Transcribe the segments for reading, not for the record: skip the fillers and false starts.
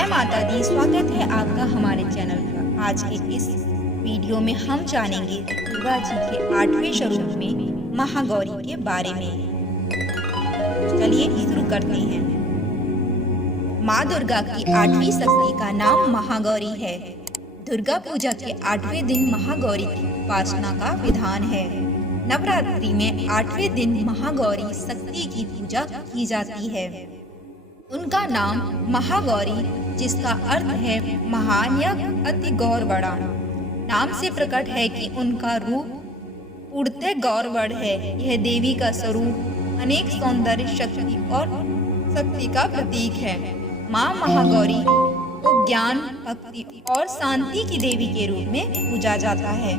जय माता दी। स्वागत है आपका हमारे चैनल पर। आज के इस वीडियो में हम जानेंगे दुर्गा जी के 8वें स्वरूप में महागौरी के बारे में। चलिए शुरू करते हैं। माँ दुर्गा की 8वीं शक्ति का नाम महागौरी है। दुर्गा पूजा के 8वें दिन महागौरी की उपासना का विधान है। नवरात्रि में 8वें दिन महागौरी शक्ति की पूजा की जाती है। उनका नाम महागौरी, जिसका अर्थ है महान या अति गौर बड़ा, नाम से प्रकट है कि उनका रूप पूर्णतः गौरवड़ है। यह देवी का स्वरूप अनेक सौंदर्य, शक्ति और शक्ति का प्रतीक है। माँ महागौरी को ज्ञान, भक्ति और शांति की देवी के रूप में पूजा जाता है।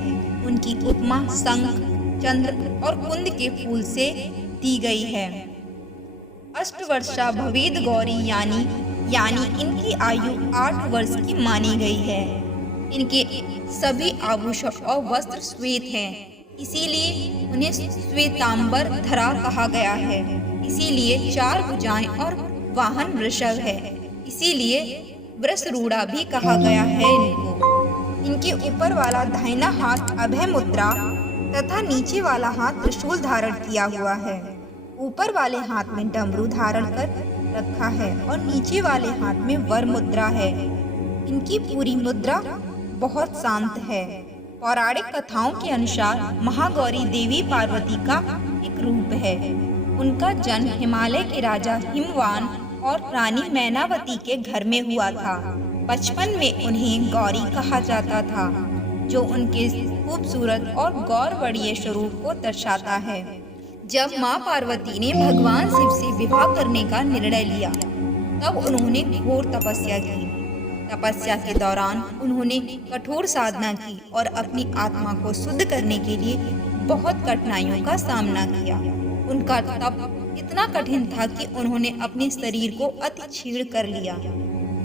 उनकी उपमा शंख, चंद्र और कुंद के फूल से दी गई है। अष्टवर्षा भवेद गौरी यानी इनकी आयु 8 वर्ष की मानी गई है। इनके सभी आभूषण और वस्त्र श्वेत हैं, इसीलिए उन्हें श्वेतांबर धरा कहा गया है। इसीलिए 4 भुजाएं और वाहन वृषभ है, इसीलिए वृषरूढ़ा भी कहा गया है इनको। इनके ऊपर वाला दाहिना हाथ अभय मुद्रा तथा नीचे वाला हाथ त्रिशूल धारण किया हुआ है। ऊपर वाले हाथ में डमरू धारण कर रखा है और नीचे वाले हाथ में वर मुद्रा है। इनकी पूरी मुद्रा बहुत शांत है। पौराणिक कथाओं के अनुसार महागौरी देवी पार्वती का एक रूप है। उनका जन्म हिमालय के राजा हिमवान और रानी मैनावती के घर में हुआ था। बचपन में उन्हें गौरी कहा जाता था, जो उनके खूबसूरत और गौरवड़ीय स्वरूप को दर्शाता है। जब माँ पार्वती ने भगवान शिव से विवाह करने का निर्णय लिया, तब उन्होंने घोर तपस्या की। तपस्या के दौरान उन्होंने कठोर साधना की और अपनी आत्मा को शुद्ध करने के लिए बहुत कठिनाइयों का सामना किया। उनका तप इतना कठिन था कि उन्होंने अपने शरीर को अति क्षीण कर लिया।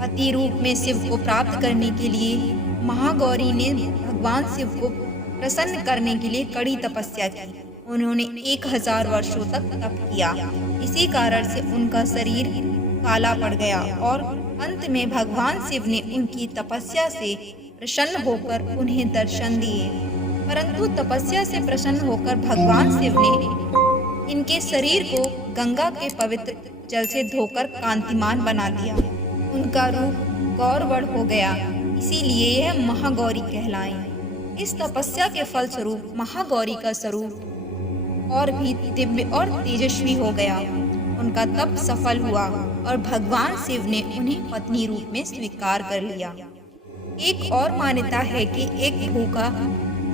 पति रूप में शिव को प्राप्त करने के लिए महागौरी ने भगवान शिव को प्रसन्न करने के लिए कड़ी तपस्या की। उन्होंने 1000 वर्षों तक तप किया। इसी कारण से उनका शरीर काला पड़ गया और अंत में भगवान शिव ने उनकी तपस्या से प्रसन्न होकर उन्हें दर्शन दिए। परंतु तपस्या से प्रसन्न होकर भगवान शिव ने इनके शरीर को गंगा के पवित्र जल से धोकर कांतिमान बना दिया। उनका रूप गौरवड़ हो गया, इसीलिए यह महागौरी कहलाए। इस तपस्या के फलस्वरूप महागौरी का स्वरूप और भी दिव्य और तेजस्वी हो गया। उनका तप सफल हुआ और भगवान शिव ने उन्हें पत्नी रूप में स्वीकार कर लिया। एक और मान्यता है कि एक भूखा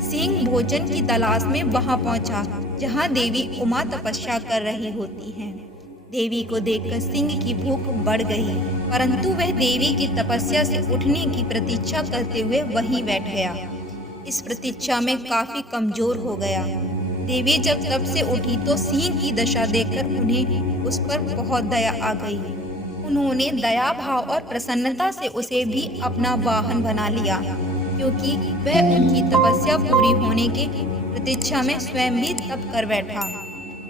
सिंह भोजन की तलाश में वहां पहुंचा, जहां देवी उमा तपस्या कर रही होती हैं। देवी को देखकर सिंह की भूख बढ़ गई, परंतु वह देवी की तपस्या से उठने की प्रतीक्षा करते हुए वहीं बैठ गया। इस प्रतीक्षा में काफी कमजोर हो गया। देवी जब तप से उठी तो सिंह की दशा देखकर उन्हें उस पर बहुत दया आ गई। उन्होंने दया भाव और प्रसन्नता से उसे भी अपना वाहन बना लिया, क्योंकि वह उनकी तपस्या पूरी होने के प्रतीक्षा में स्वयं भी तप कर बैठा।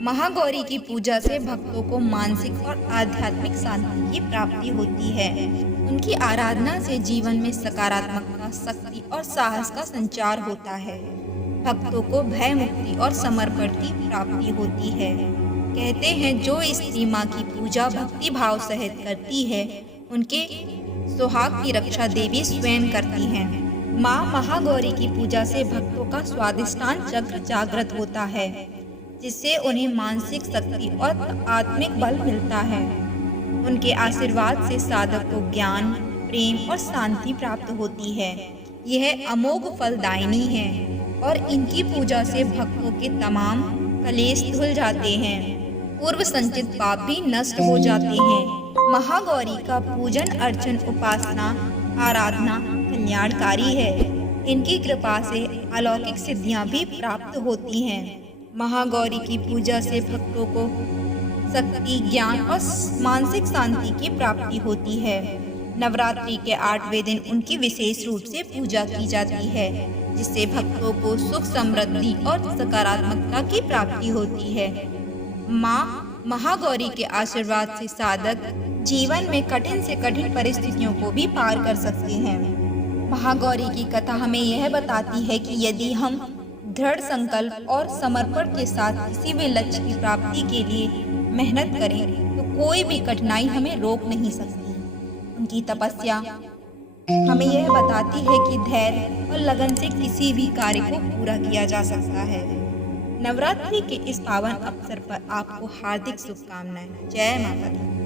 महागौरी की पूजा से भक्तों को मानसिक और आध्यात्मिक शांति की प्राप्ति होती है। उनकी आराधना से जीवन में सकारात्मकता, शक्ति और साहस का संचार होता है। भक्तों को भय मुक्ति और समर्पण की प्राप्ति होती है। कहते हैं, जो स्त्री माँ की पूजा भक्ति भाव सहित करती है, उनके सुहाग की रक्षा देवी स्वयं करती हैं। माँ महागौरी की पूजा से भक्तों का स्वादिष्टान चक्र जागृत होता है, जिससे उन्हें मानसिक शक्ति और आत्मिक बल मिलता है। उनके आशीर्वाद से साधक को ज्ञान, प्रेम और शांति प्राप्त होती है। यह अमोघ फलदायिनी है और इनकी पूजा से भक्तों के तमाम कलेश धुल जाते हैं। पूर्व संचित पाप भी नष्ट हो जाते हैं। महागौरी का पूजन, अर्चन, उपासना, आराधना कल्याणकारी है। इनकी कृपा से अलौकिक सिद्धियां भी प्राप्त होती हैं। महागौरी की पूजा से भक्तों को शक्ति, ज्ञान और मानसिक शांति की प्राप्ति होती है। नवरात्रि के 8वें दिन उनकी विशेष रूप से पूजा की जाती है, जिससे भक्तों को सुख, समृद्धि और सकारात्मकता की प्राप्ति होती है। माँ महागौरी के आशीर्वाद से साधक जीवन में कठिन से कठिन परिस्थितियों को भी पार कर सकते हैं। महागौरी की कथा हमें यह बताती है कि यदि हम दृढ़ संकल्प और समर्पण के साथ किसी भी लक्ष्य की प्राप्ति के लिए मेहनत करें तो कोई भी कठिनाई हमें रोक नहीं सकती। उनकी तपस्या हमें यह बताती है कि धैर्य और लगन से किसी भी कार्य को पूरा किया जा सकता है। नवरात्रि के इस पावन अवसर पर आपको हार्दिक शुभकामनाएं। जय माता दी।